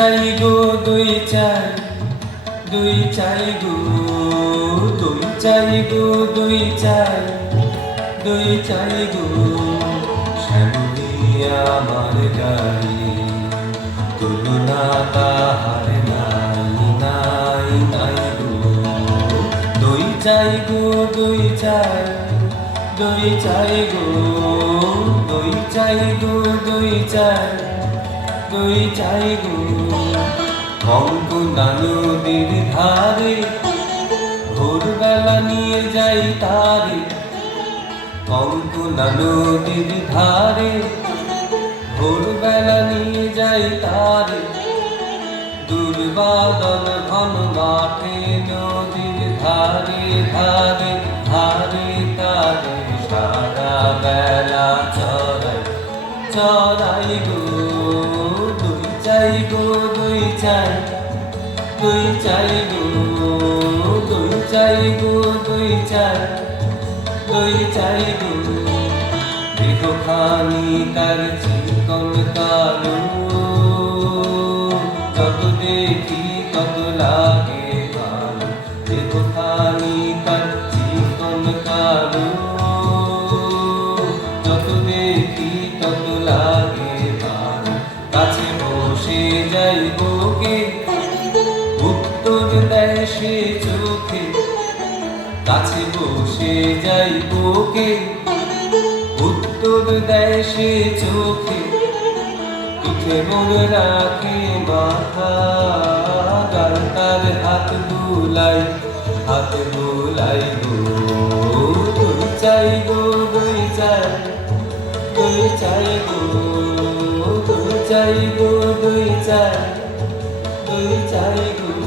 চাই গো দই চাই, দই চাই গো, দই চাই গো, দই চাই, দই চাই গো। শ্যামলি আমার গায়ে তুলনা তাহার নাই, নাই, নাই গো। দই চাই গো, দই চাই, দই চাই গো, দই চাই গো, দই চাই, দই চাই গো। কঙ্কনা নদীর ধারে ভোরবেলা নিয়ে যাই তারে, কঙ্কনা নদীর ধারে ভোরবেলা নিয়ে যাই তারে। দুর্বাদল ঘন মাঠে নদীর ধারে ধারে ধারে তারে সারা বেলা চড়াই, চড়াই গো। দই চাই গো, দই চাই, দই চাই গো, দই চাই গো, দই চাই, দই চাই গো। দেহখানি তার চিকন কালো, যত দেখি কত লাগে ভালো। দেহখানি তার চিকন কালো, যত দেখি তত লাগে ভালো। কাছে বসে যাই বুকে, উত্তর দেয় সে চোখে। কাছে বসে যাই বুকে, উত্তর দেয় সে চোখে। পিঠে মোর রাখে মাথা, গাল তার হাত বুলাই, হাত বুলাই গো। দই চাই গো, দই চাই, দই চাই গো, দই চাই গো, দই চাই, দই চাই গো।